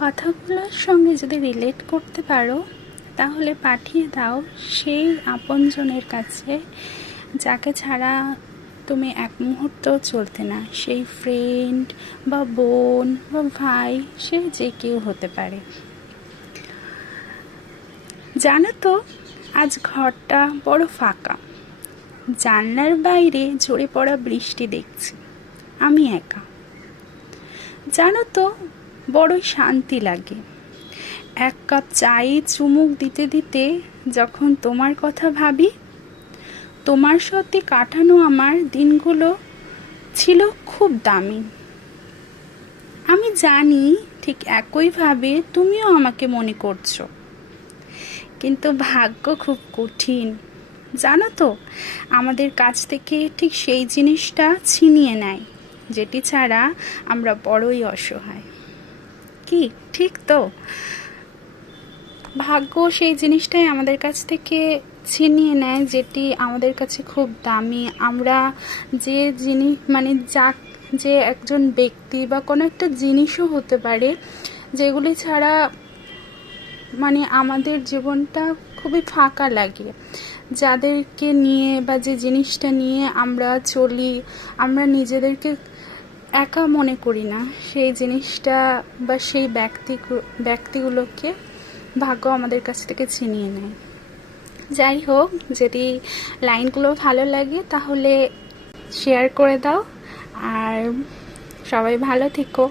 কথাগুলোর সঙ্গে যদি রিলেট করতে পারো তাহলে পাঠিয়ে দাও সেই আপনজনের কাছে যাকে ছাড়া তুমি এক মুহূর্তও চলতে না। সেই ফ্রেন্ড বা বোন বা ভাই, সে যে কেউ হতে পারে। জানো তো, আজ ঘরটা বড় ফাঁকা। জানলার বাইরে ঝরে পড়া বৃষ্টি দেখছি। আমি একা। জানো তো, বড়ই শান্তি লাগে এক কাপ চায়ে চুমুক দিতে দিতে যখন তোমার কথা ভাবি। তোমার সাথে কাটানো আমার দিনগুলো ছিল খুব দামি। আমি জানি ঠিক একইভাবে তুমিও আমাকে মনে করছো, কিন্তু ভাগ্য খুব কঠিন। জানো তো, আমাদের কাছ থেকে ঠিক সেই জিনিসটা ছিনিয়ে নেয় যেটি ছাড়া আমরা বড়ই অসহায়। কি ঠিক তো? ভাগ্য সেই জিনিসটাই আমাদের কাছ থেকে ছিনিয়ে নেয় যেটি আমাদের কাছে খুব দামি। আমরা যে জিনিস যে একজন ব্যক্তি বা কোনো একটা জিনিসও হতে পারে যেগুলি ছাড়া আমাদের জীবনটা খুবই ফাঁকা লাগে। যাদেরকে নিয়ে বা যে জিনিসটা নিয়ে আমরা চলি, আমরা নিজেদেরকে একা মনে করি না, সেই জিনিসটা বা সেই ব্যক্তিগুলোকে ভাগ্য আমাদের কাছ থেকে ছিনিয়ে নেয়। যাই হোক, যদি লাইনগুলো ভালো লাগে তাহলে শেয়ার করে দাও, আর সবাই ভালো থেকো।